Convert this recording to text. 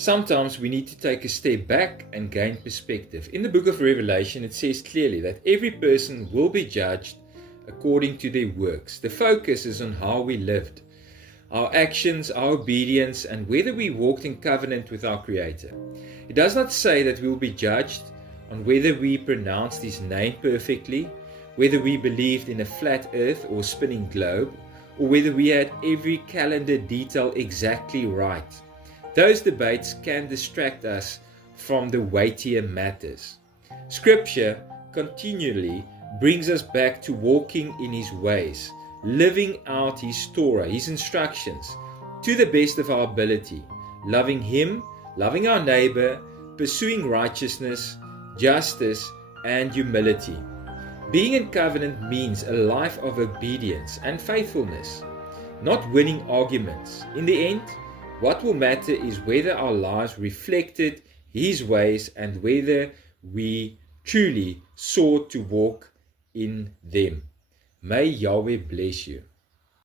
Sometimes we need to take a step back and gain perspective. In the book of Revelation, it says clearly that every person will be judged according to their works. The focus is on how we lived, our actions, our obedience, and whether we walked in covenant with our Creator. It does not say that we will be judged on whether we pronounced His name perfectly, whether we believed in a flat earth or spinning globe, or whether we had every calendar detail exactly right. Those debates can distract us from the weightier matters. Scripture continually brings us back to walking in His ways, living out His Torah, His instructions, to the best of our ability, loving Him, loving our neighbor, pursuing righteousness, justice, and humility. Being in covenant means a life of obedience and faithfulness, not winning arguments. In the end, what will matter is whether our lives reflected His ways and whether we truly sought to walk in them. May Yahweh bless you.